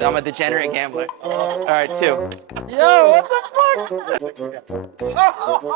I'm a degenerate gambler. All right, 2. Yo, what the fuck?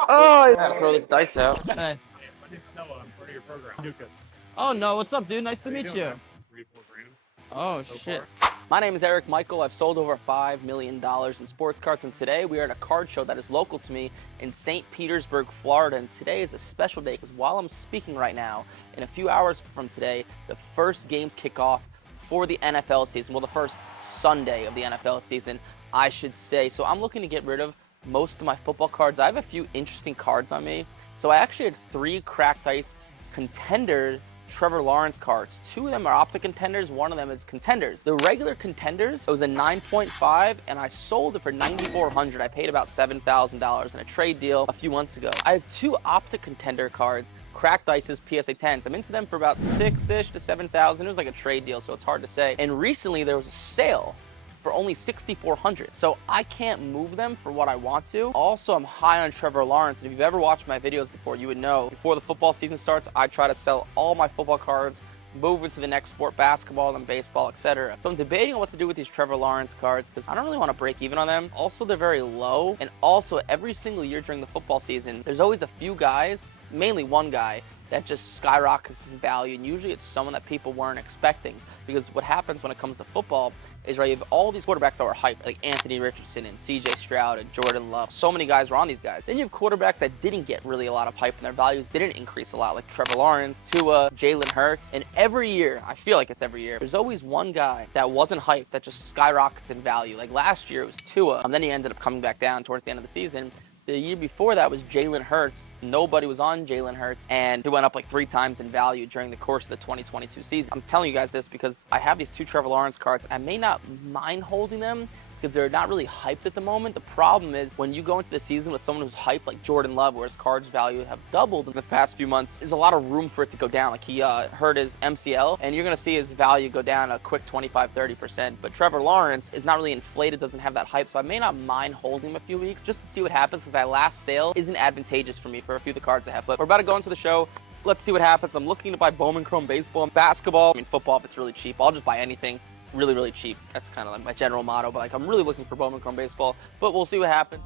Oh, I gotta throw this dice out. Hey. My name is Noah. I'm part of your program. Lucas. Oh, no, what's up, dude? Nice to meet you. 3-4 grand. Oh, So shit. far. My name is Eric Michael. I've sold over $5 million in sports cards, and today we are at a card show that is local to me in St. Petersburg, Florida. And today is a special day because while I'm speaking right now, in a few hours from today, the first games kick off for the NFL season. Well, the first Sunday of the NFL season, I should say. So I'm looking to get rid of most of my football cards. I have a few interesting cards on me. So I actually had 3 cracked ice contender Trevor Lawrence cards. 2 of them are optic contenders, 1 of them is contenders. The regular contenders, it was a 9.5 and I sold it for $9,400. I paid about $7,000 in a trade deal a few months ago. I have 2 optic contender cards, cracked ices, PSA 10s. I'm into them for about $6,000-ish to $7,000. It was like a trade deal, so it's hard to say. And recently there was a sale for only $6,400. So I can't move them for what I want to. Also, I'm high on Trevor Lawrence. And if you've ever watched my videos before, you would know before the football season starts, I try to sell all my football cards, move into the next sport, basketball, then baseball, etc. So I'm debating on what to do with these Trevor Lawrence cards because I don't really want to break even on them. Also, they're very low. And also, every single year during the football season, there's always a few guys, mainly one guy, that just skyrockets in value. And usually it's someone that people weren't expecting. Because what happens when it comes to football is, right, you have all these quarterbacks that were hyped, like Anthony Richardson and CJ Stroud and Jordan Love. So many guys were on these guys. Then you have quarterbacks that didn't get really a lot of hype and their values didn't increase a lot, like Trevor Lawrence, Tua, Jalen Hurts. And every year, I feel like it's every year, there's always one guy that wasn't hyped that just skyrockets in value. Like last year it was Tua, and then he ended up coming back down towards the end of the season. The year before that was Jalen Hurts. Nobody was on Jalen Hurts, and he went up like 3 times in value during the course of the 2022 season. I'm telling you guys this because I have these 2 Trevor Lawrence cards. I may not mind holding them because they're not really hyped at the moment. The problem is when you go into the season with someone who's hyped like Jordan Love, where his cards value have doubled in the past few months, there's a lot of room for it to go down. Like he hurt his MCL, and you're gonna see his value go down a quick 25-30%. But Trevor Lawrence is not really inflated, doesn't have that hype, so I may not mind holding him a few weeks just to see what happens, because that last sale isn't advantageous for me for a few of the cards I have. But we're about to go into the show. Let's see what happens. I'm looking to buy Bowman Chrome baseball and basketball. I mean, football, if it's really cheap, I'll just buy anything really, really cheap. That's kind of like my general motto, but like I'm really looking for Bowman Chrome baseball, but we'll see what happens.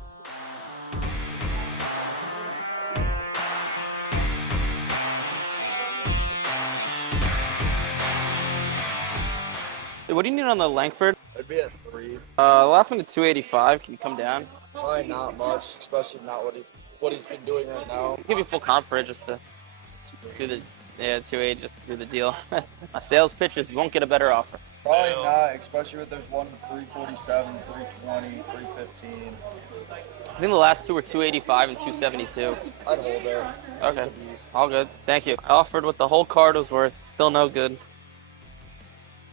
Dude, what do you need on the Langford? It'd be at 3. The last one to 285. Can you come down? Probably not much, especially not what he's been doing right now. I'll give you full comp for it just to do the 280, just to do the deal. My sales pitches, you won't get a better offer. Probably not, especially if there's one 347, 320, 315. I think the last 2 were 285 and 272. I'd hold it. Okay, all good. Thank you. I offered what the whole card was worth. Still no good.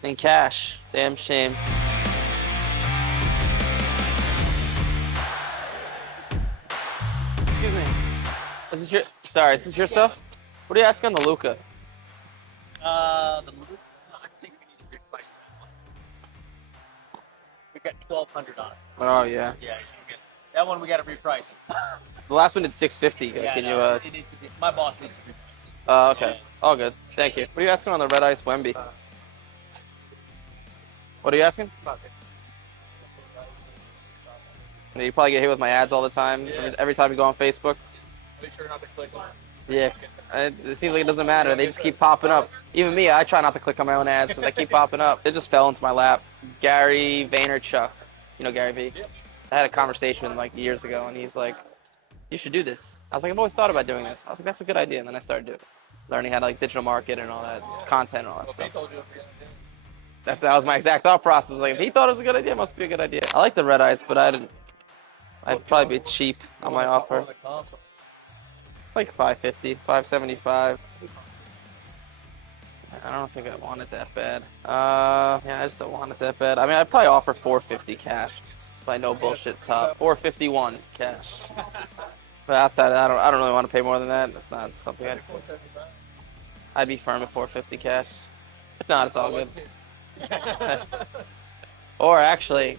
In cash. Damn shame. Excuse me. Is this your? Sorry, is this your stuff? What are you asking on the Luca? The Luca, I think we need to reprice that one. We got $1,200 on it. Oh yeah. Yeah, that one we got to reprice. The last one did 650. Yeah, Can no, you? it needs to be, my boss needs to reprice it. Okay. All good. Thank you. What are you asking on the Red Ice Wemby? What are you asking? You probably get hit with my ads all the time. Yeah. Every time you go on Facebook. Make sure not to click on it. Yeah. It seems like it doesn't matter. They just keep popping up. Even me, I try not to click on my own ads because they keep popping up. It just fell into my lap. Gary Vaynerchuk. You know Gary V? I had a conversation with him like years ago, and he's like, you should do this. I was like, I've always thought about doing this. I was like, that's a good idea. And then I started doing it. Learning how to like digital market and all that, content and all that stuff. That was my exact thought process. Like, if he thought it was a good idea, it must be a good idea. I like the Red Ice, but I'd probably be cheap on my offer. Like 550, 575. I don't think I want it that bad. Yeah, I just don't want it that bad. I mean, I'd probably offer 450 cash. By no bullshit top. 451 cash. But outside of that, I don't really want to pay more than that. It's not something I'd be firm at 450 cash. If not, it's all good. Or actually,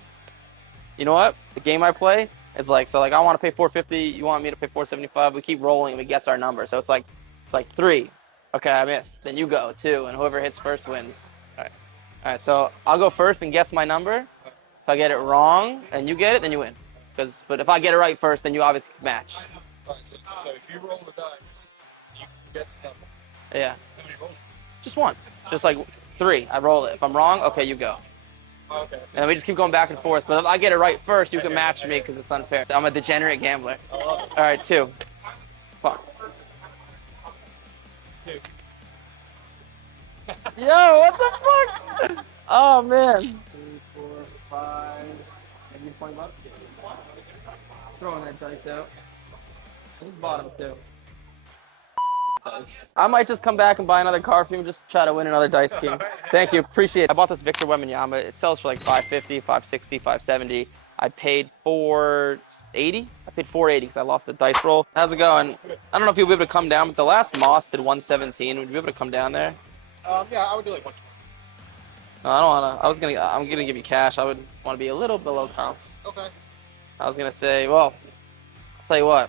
you know what? The game I play is like, so like I want to pay 450, you want me to pay 475, we keep rolling and we guess our number. So it's like 3. Okay, I missed. Then you go 2, and whoever hits first wins. All right. All right, so I'll go first and guess my number. If I get it wrong and you get it, then you win. But if I get it right first, then you obviously match. All right, so if you roll the dice, you guess the number. Yeah, How many rolls? just one. Just like 3. I roll it. If I'm wrong, okay, you go. Oh, okay. And then we just keep going back and forth. But if I get it right first, you can match me because it's unfair. I'm a degenerate gambler. All right, 2. Fuck. 2. Yo, what the fuck? Oh, man. 3, 4, 5. Maybe 20 bucks. Throwing that dice out. He's bottom, too. I might just come back and buy another car for you and just try to win another dice game. Thank you, appreciate it. I bought this Victor Wembanyama. It sells for like $550, $560, $570. I paid $480. I paid $480 because I lost the dice roll. How's it going? I don't know if you'll be able to come down, but the last Moss did 117. Would you be able to come down there? Yeah, I would do like 120. No, I don't wanna. I'm gonna give you cash. I would want to be a little below comps. Okay. I was gonna say, well, I'll tell you what.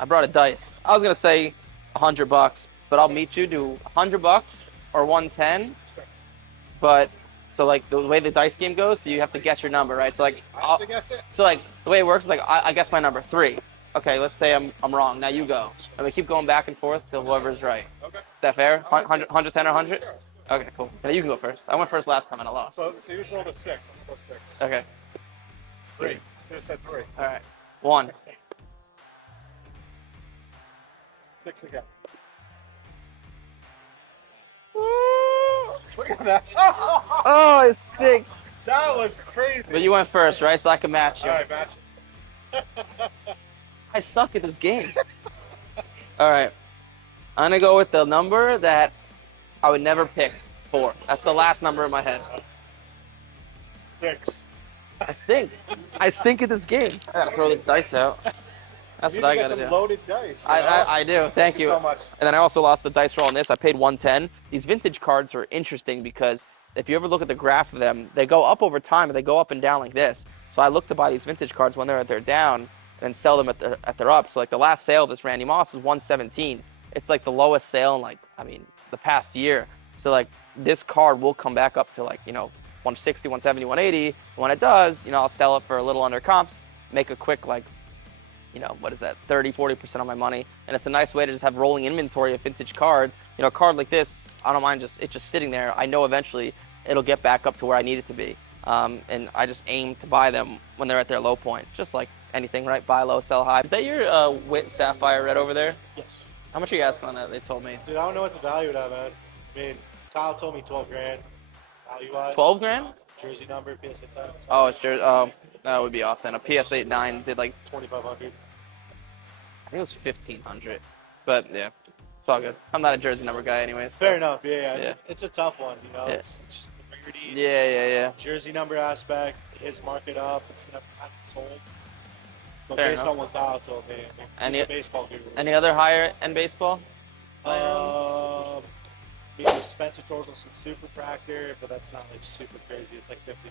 I brought a dice. I was gonna say $100, but I'll meet you. Do $100 or 110. But so like the way the dice game goes, so you have to guess your number, right? So like, I have to guess it. so like the way it works is like I guess my number 3. Okay, let's say I'm wrong. Now you go, and we keep going back and forth till whoever's right. Okay. Is that fair? 110 or 100? Okay, cool. Now you can go first. I went first last time and I lost. So you just rolled a 6. I'm going to go 6. Okay. 3. You just said 3. All right. 1. 6 again. Look at that. Oh, it stinks. That was crazy. But you went first, right? So I can match you. All right, match. I suck at this game. All right. I'm going to go with the number that I would never pick. 4. That's the last number in my head. 6. I stink. I stink at this game. I got to throw this dice out. That's what I got to do. Loaded dice. I do. Thank you. So much. And then I also lost the dice roll on this. I paid 110. These vintage cards are interesting because if you ever look at the graph of them, they go up over time and they go up and down like this. So I look to buy these vintage cards when they're at their down and sell them at their up. So like the last sale of this Randy Moss is 117. It's like the lowest sale in like, I mean, the past year. So like this card will come back up to like, 160, 170, 180. When it does, I'll sell it for a little under comps, make a quick like, what is that, 30, 40% of my money. And it's a nice way to just have rolling inventory of vintage cards. A card like this, I don't mind it just sitting there. I know eventually it'll get back up to where I need it to be. And I just aim to buy them when they're at their low point. Just like anything, right? Buy low, sell high. Is that your Wit Sapphire Red over there? Yes. How much are you asking on that? They told me. Dude, I don't know what the value of that, man. I mean, Kyle told me 12 grand. Value-wise. 12 grand? Jersey number, PSA 10. Oh, it's sure. That would be off then. A PSA 9 did like 2,500. I think it was 1,500, but yeah, it's all good. I'm not a jersey number guy anyways. So. Fair enough. Yeah. Yeah. It's a tough one, Yeah. It's just the rarity. Yeah. Jersey number aspect, his market up. It's never hasn't sold. But Fair based enough. on what Kyle told me, he's Any- a baseball guru. Any other higher end baseball? Maybe Spencer Torkelson Super Fractor, but that's not like super crazy. It's like 50.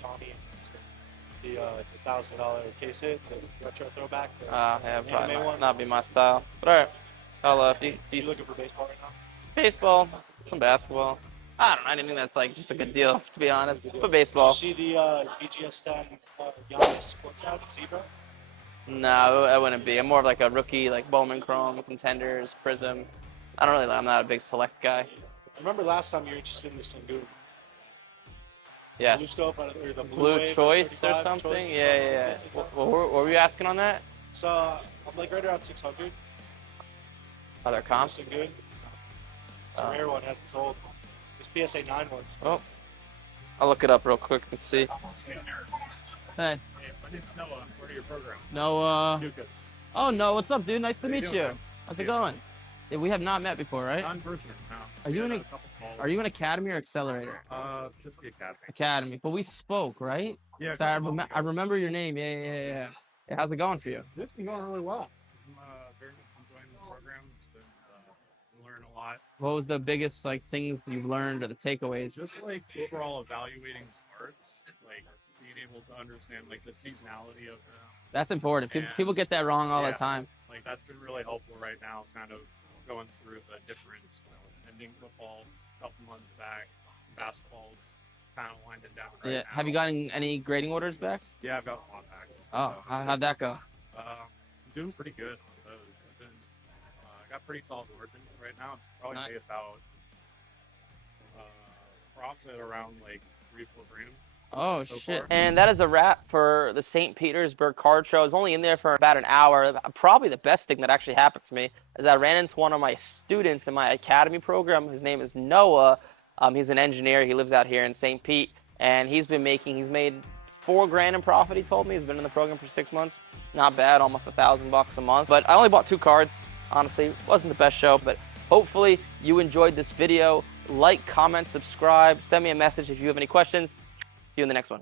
Tommy, the $1,000 case hit, the retro throwback. Yeah, anime probably one. not be my style. But all right, I'll if You you looking for baseball right now? baseball, some basketball. I don't know. Anything that's like just a good deal, to be honest. But baseball. Did you see the BGS 10 Giannis quotes out Zebra? No, I wouldn't be. I'm more of like a rookie, like Bowman Chrome, Contenders, Prism. I'm not a big select guy. I remember last time you were interested in the Sengun. Yes. Blue scope or the Blue Wave Choice or 35 something? Choice, Yeah. What were you asking on that? So I'm like right around 600. Are there comps? Sengun. It's a rare one, hasn't sold. There's PSA 9 ones. Oh, I'll look it up real quick and see. Hey. Hey, my name's Noah. I'm part of your program. Noah. Lucas. Oh, no, what's up, dude? Nice to How you meet doing, you. man? How's it going? Yeah, we have not met before, right? Non person. No. Are you We in had a- couple calls. Are you an Academy or Accelerator? Just the academy. Academy. But we spoke, right? Yeah. So I remember your name. Yeah. How's it going for you? It's been going really well. I'm very much enjoying the program. It's been learn a lot. What was the biggest things you've learned or the takeaways? Just like overall evaluating cards, like being able to understand like the seasonality of them. That's important. People get that wrong all the time. Like that's been really helpful right now, kind of going through the different and ending football a couple months back. Basketball's kind of winding down right Yeah. now. Have you gotten any grading orders back? Yeah, I've got a lot back. Oh, how'd that go? I'm doing pretty good on those. I got pretty solid margins right now. Probably made Nice. about profit around like 3-4 grand. Oh, so shit. far. And that is a wrap for the St. Petersburg Card Show. I was only in there for about an hour. Probably the best thing that actually happened to me is I ran into one of my students in my academy program. His name is Noah. He's an engineer. He lives out here in St. Pete. And he's made $4 grand in profit, he told me. He's been in the program for 6 months. Not bad, almost $1,000 a month. But I only bought 2 cards, honestly. Wasn't the best show, but hopefully you enjoyed this video. Like, comment, subscribe, send me a message if you have any questions. See you in the next one.